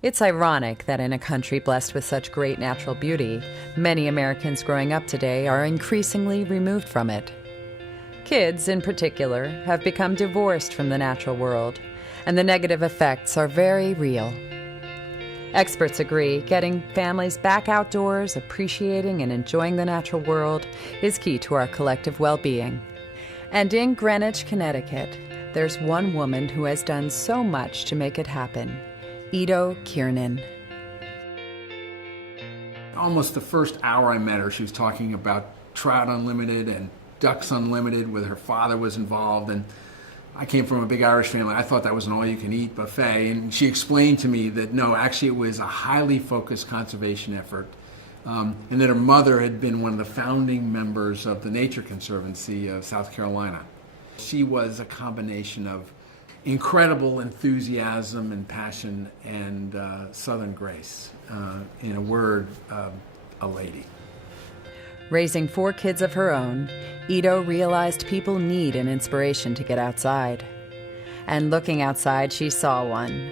It's ironic that in a country blessed with such great natural beauty, many Americans growing up today are increasingly removed from it. Kids, in particular, have become divorced from the natural world, and the negative effects are very real. Experts agree getting families back outdoors, appreciating and enjoying the natural world is key to our collective well-being. And in Greenwich, Connecticut, there's one woman who has done so much to make it happen. Eaddo Kiernan. Almost the first hour I met her, she was talking about Trout Unlimited and Ducks Unlimited, where her father was involved. And I came from a big Irish family. I thought that was an all-you-can-eat buffet. And she explained to me that, no, actually it was a highly focused conservation effort. And that her mother had been one of the founding members of the Nature Conservancy of South Carolina. She was a combination of incredible enthusiasm and passion and Southern grace. In a word, a lady. Raising 4 kids of her own, Eaddo realized people need an inspiration to get outside. And looking outside, she saw one.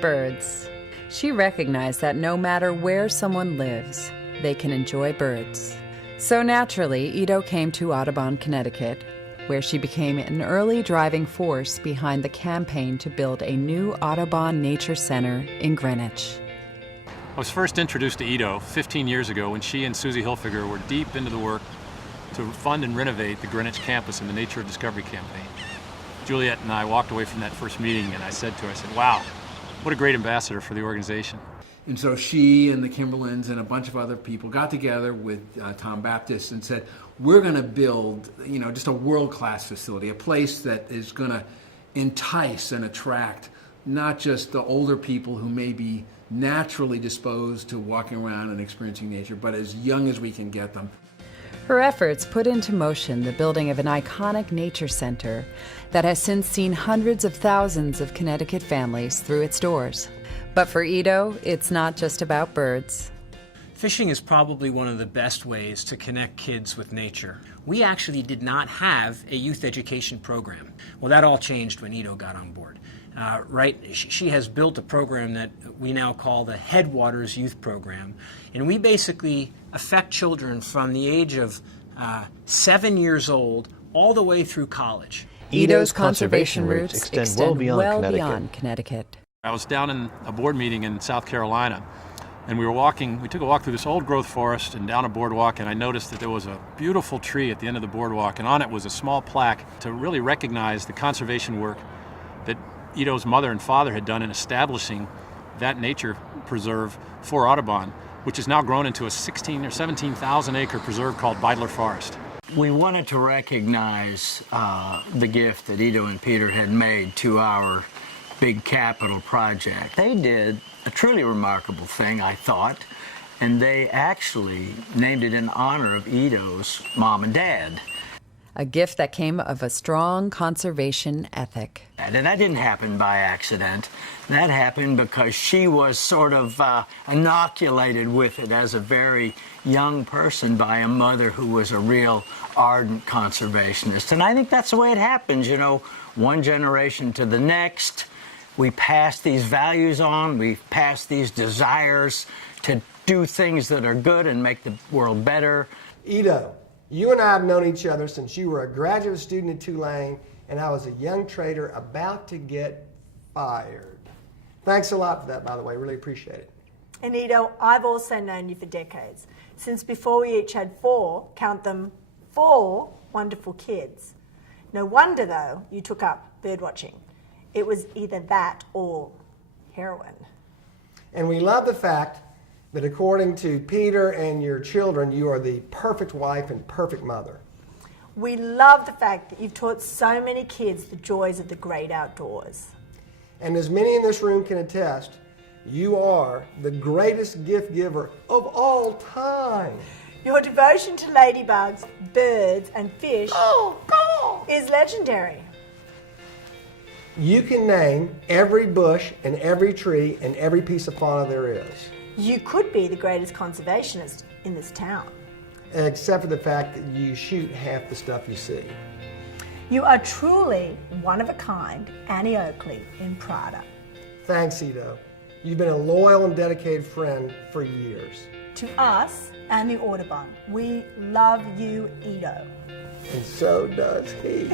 Birds. She recognized that no matter where someone lives, they can enjoy birds. So naturally, Eaddo came to Audubon, Connecticut, where she became an early driving force behind the campaign to build a new Audubon Nature Center in Greenwich. I was first introduced to Eaddo 15 years ago when she and Susie Hilfiger were deep into the work to fund and renovate the Greenwich campus in the Nature Discovery campaign. Juliet and I walked away from that first meeting and I said to her, wow, what a great ambassador for the organization. And so she and the Kimberlins and a bunch of other people got together with Tom Baptist and said, we're going to build, just a world-class facility, a place that is going to entice and attract not just the older people who may be naturally disposed to walking around and experiencing nature, but as young as we can get them. Her efforts put into motion the building of an iconic nature center that has since seen hundreds of thousands of Connecticut families through its doors. But for Eaddo, it's not just about birds. Fishing is probably one of the best ways to connect kids with nature. We actually did not have a youth education program. Well, that all changed when Eaddo got on board. She has built a program that we now call the Headwaters Youth Program. And we basically affect children from the age of 7 years old all the way through college. Eaddo's conservation roots extend well beyond Connecticut. I was down in a board meeting in South Carolina, and we took a walk through this old growth forest and down a boardwalk, and I noticed that there was a beautiful tree at the end of the boardwalk, and on it was a small plaque to really recognize the conservation work that Eaddo's mother and father had done in establishing that nature preserve for Audubon, which has now grown into a 16 or 17,000 acre preserve called Beidler Forest. We wanted to recognize the gift that Eaddo and Peter had made to our big capital project. They did a truly remarkable thing, I thought, and they actually named it in honor of Eaddo's mom and dad. A gift that came of a strong conservation ethic. And that didn't happen by accident. That happened because she was sort of inoculated with it as a very young person by a mother who was a real ardent conservationist. And I think that's the way it happens, one generation to the next. We pass these values on, we pass these desires to do things that are good and make the world better. Eaddo, you and I have known each other since you were a graduate student at Tulane and I was a young trader about to get fired. Thanks a lot for that, by the way. Really appreciate it. And Eaddo, I've also known you for decades, since before we each had 4, count them, 4 wonderful kids. No wonder, though, you took up birdwatching. It was either that or heroin. And we love the fact that according to Peter and your children, you are the perfect wife and perfect mother. We love the fact that you've taught so many kids the joys of the great outdoors. And as many in this room can attest, you are the greatest gift giver of all time. Your devotion to ladybugs, birds, and fish is legendary. You can name every bush and every tree and every piece of fauna there is. You could be the greatest conservationist in this town. Except for the fact that you shoot half the stuff you see. You are truly one of a kind, Annie Oakley in Prada. Thanks, Eaddo. You've been a loyal and dedicated friend for years. To us and the Audubon, we love you, Eaddo. And so does he.